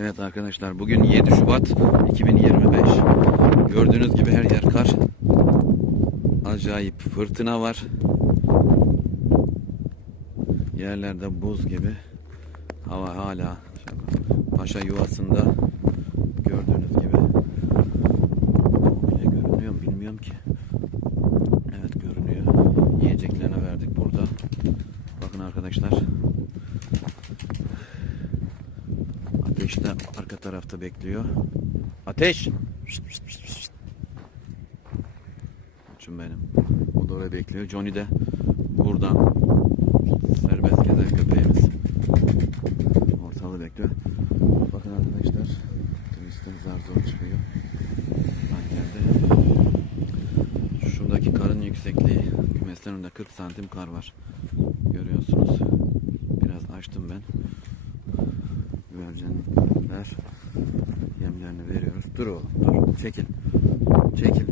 Evet arkadaşlar bugün 7 Şubat 2025. Gördüğünüz gibi her yer kar. Acayip fırtına var. Yerlerde buz gibi. Hava hala paşa yuvasında gördüğünüz gibi. Bile görünüyor mu bilmiyorum ki. Evet görünüyor. Yiyeceklerine verdik burada. Bakın arkadaşlar. Ateş de arka tarafta bekliyor. Ateş! Koçum benim. O da oraya bekliyor. Johnny de buradan serbest gezen köpeğimiz. Ortalığı bekliyor. Bakın arkadaşlar. Turistler zar zor çıkıyor. Bak geldi. Şuradaki karın yüksekliği kümeslerin önünde 40 santim kar var. Görüyorsunuz. Biraz açtım ben. Güvercinler yemlerini veriyoruz. Dur oğlum dur. Çekil. Çekil.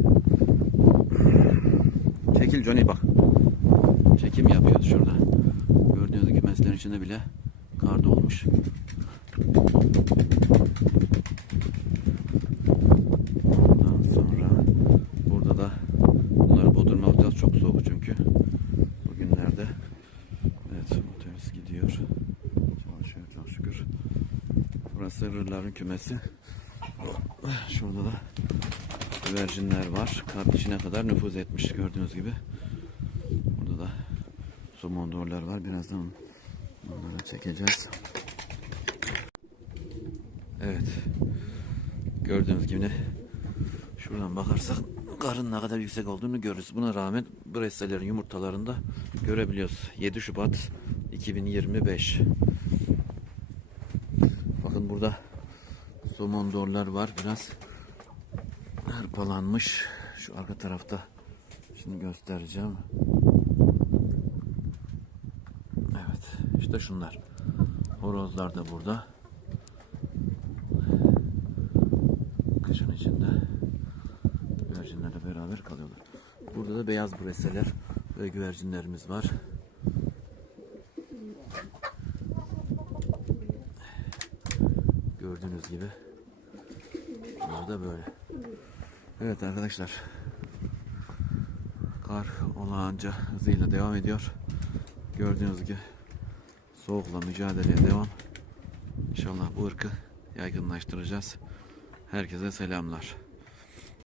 Çekil Johnny bak. Çekim yapıyordu şurada. Gördüğünüz gibi kümeslerin içinde bile kar dolmuş. Ondan sonra burada da bunları bodruma alacağız. Çok soğuk çünkü. Bugünlerde. Evet otobüs gidiyor. Burası rırların kümesi. Şurada da güvercinler var. Kart içine kadar nüfuz etmiş gördüğünüz gibi. Burada da somondorlar var. Birazdan onları çekeceğiz. Evet. Gördüğünüz gibi şuradan bakarsak karın ne kadar yüksek olduğunu görürüz. Buna rağmen Bresselerin yumurtalarında görebiliyoruz. 7 Şubat 2025. Bakın burada somondorlar var. Biraz hırpalanmış. Şu arka tarafta. Şimdi göstereceğim. Evet. işte şunlar. Horozlar da burada. Kışın içinde güvercinlerle beraber kalıyorlar. Burada da beyaz breseler ve güvercinlerimiz var. Gördüğünüz gibi. Bunlar da böyle. Evet arkadaşlar. Kar olağanca hızıyla devam ediyor. Gördüğünüz gibi soğukla mücadeleye devam. İnşallah bu ırkı yaygınlaştıracağız. Herkese selamlar.